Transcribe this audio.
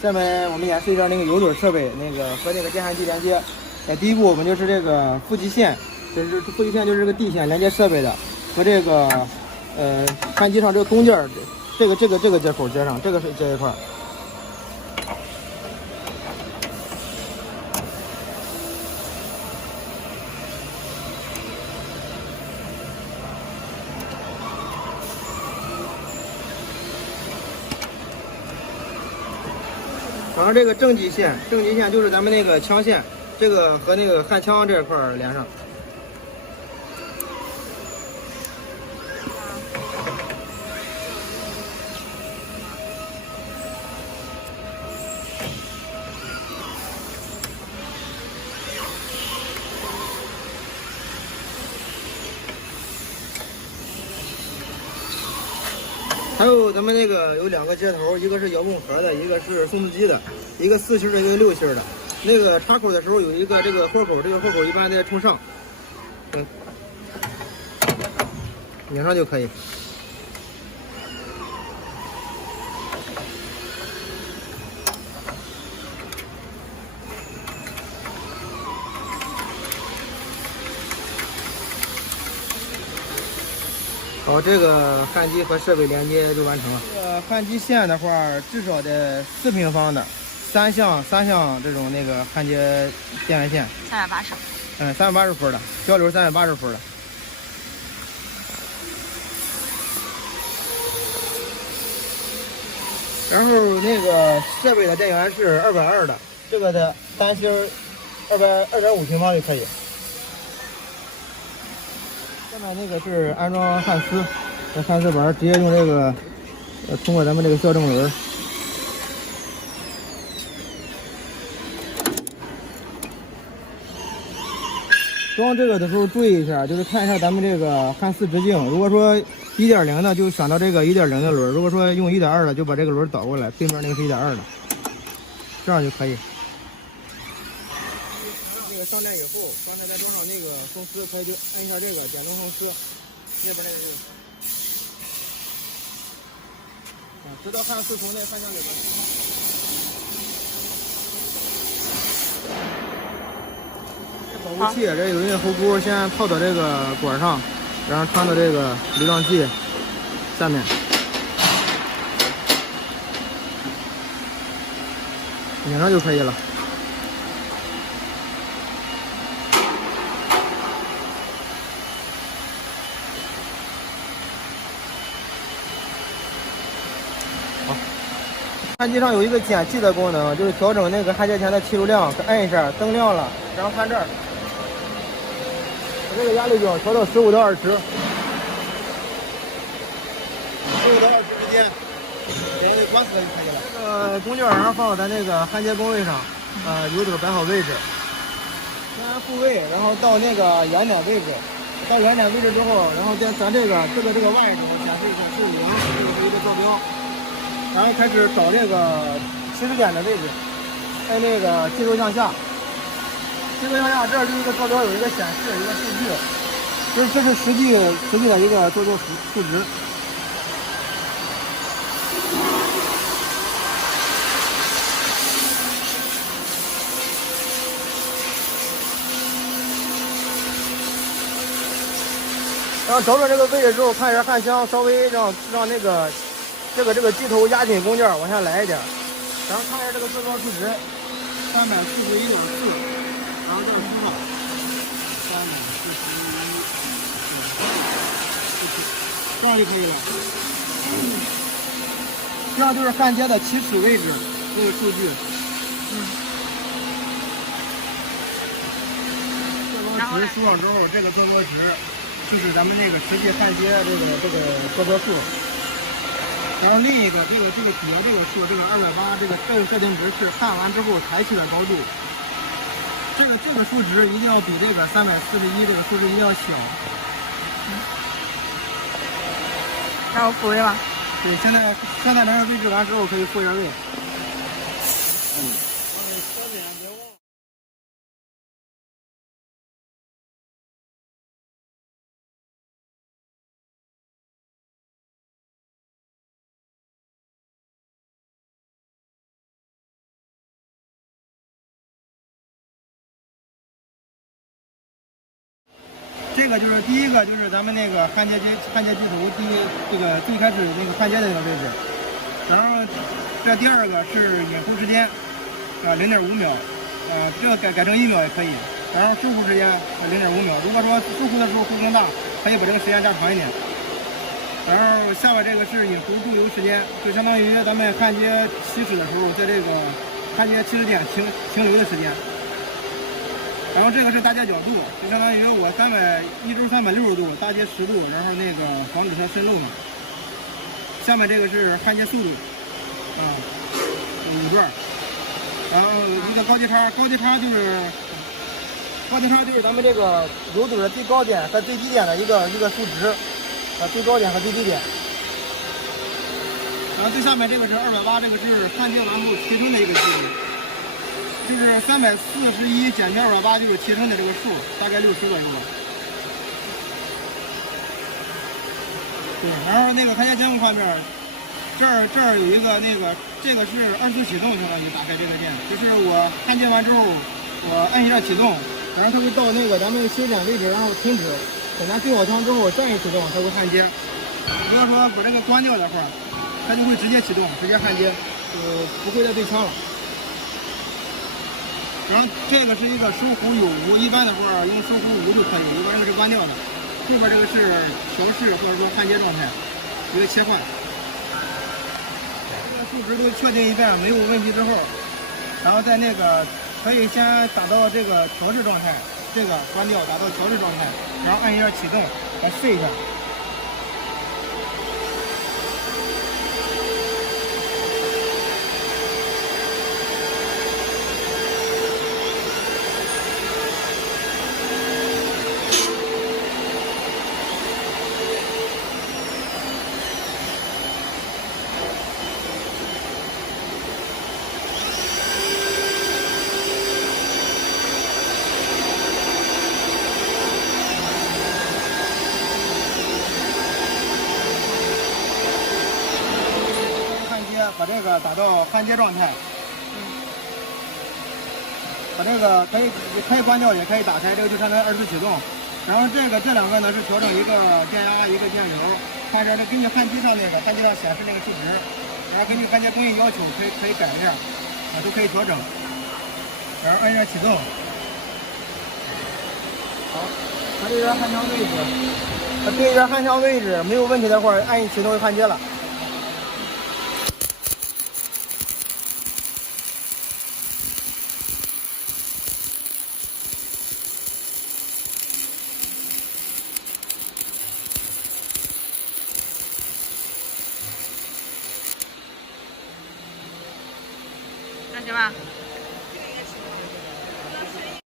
下面我们演示一下那个油嘴设备，那个和这个电焊机连接。第一步我们就是这个负极线，就是负极线就是这个地线连接设备的，和这个焊机上这个中件这个接口接上，这个是这一块。然后这个正极线就是咱们那个枪线，这个和那个焊枪这块连上。还有咱们那个有两个接头，一个是遥控盒的，一个是送字机的，一个4芯的，一个6芯的。那个插口的时候有一个这个豁口，这个豁口一般在冲上，拧上就可以。好，这个焊机和设备连接就完成了。这个焊机线的话，至少得4平方的，三项这种那个焊接电源线。380。380伏的，交流380伏的。然后那个设备的电源是220的，这个的单芯2.5平方就可以。下面那个是安装焊丝，这焊丝板直接用这个通过咱们这个校正轮。装这个的时候注意一下，就是看一下咱们这个焊丝直径。如果说1.0的就选到这个1.0的轮，如果说用1.2的就把这个轮倒过来，对面那个是1.2的，这样就可以。那个上电以后，刚才再装上那个松丝，可以就按一下这个转动松丝，那边那个是，直到焊丝从那焊箱里边释放。保护器这有一个喉箍，先套到这个管上，然后穿到这个流量计下面，拧上就可以了。好，焊机上有一个减气的功能，就是调整那个焊接钳的气流量，按一下灯亮了，然后看这儿。这个压力表调到15到20，15到20之间，然后就关死了就可以了。这个工具然后放到咱这个焊接工位上，油嘴摆好位置，先复位，然后到那个原点位置，到原点位置之后，然后咱这个万轴显示0，这个是一个坐标，然后开始找这个起始点的位置，按那个气流向下。这个向下，这儿是一个坐标，有一个显示，一个数据，这是实际的一个坐标数值。然后找准这个位置之后，看一下焊箱，稍微让那个这个机头压紧工件往下来一点，然后看一下这个坐标数值341.4。然后这个输上341.4，这样就可以了。这样就是焊接的起始位置这个数据。坐标值输上之后，这个坐标值就是咱们那个实际焊接这个坐标数。然后另一个这个底下这个数，这个280，这个设定值是焊完之后抬起的高度。这个数值一定要比这个341这个数值一定要小。然后复位了。对，现在咱这位置完之后可以复原位。这个就是第一个，就是咱们那个焊接机头最开始那个焊接的那个位置。然后这第二个是引弧时间，0.5秒，这个改成1秒也可以。然后舒弧时间0.5秒。如果说舒弧的时候弧更大，可以把这个时间加长一点。然后下面这个是引弧驻留时间，就相当于咱们焊接起始的时候，在这个焊接起始点停留的时间。然后这个是搭接角度，就相当于我一周360度，搭接10度，然后那个防止它渗漏嘛。下面这个是焊接速度，5转。然后一个高低差就是咱们这个油嘴的最高点和最低点的一个数值，最高点和最低点。然后最下面这个是280，这个是焊接完后提升的一个距离，就是341减去280就是提升的这个数，大概60左右吧。对，然后那个焊接监控画面，这儿有一个这个是2次启动，相当于打开这个键，就是我焊接完之后，我按一下启动，然后它会到那个咱们休点位置，然后停止。等它对好枪之后再一启动，它会焊接。如果说把这个关掉的话，它就会直接启动，直接焊接，不会再对枪了。然后这个是一个收弧有无，一般的话用收弧无就可以，如果这个是关掉的。后边这个是调试或者说焊接状态，一个切换。这个数值都确定一遍没有问题之后，然后在那个可以先打到这个调试状态，这个关掉打到调试状态，然后按一下启动，来试一下。把这个打到焊接状态，把这个可以关掉，也可以打开，这个就相当于2次启动。然后这两个呢是调整一个电压，一个电流，看这根据焊机上显示那个数值，然后根据焊接工艺要求可以改一下，都可以调整。然后按一下启动。好，它这边焊枪位置，对着焊枪位置没有问题的话，按一启动就焊接了。那行吧。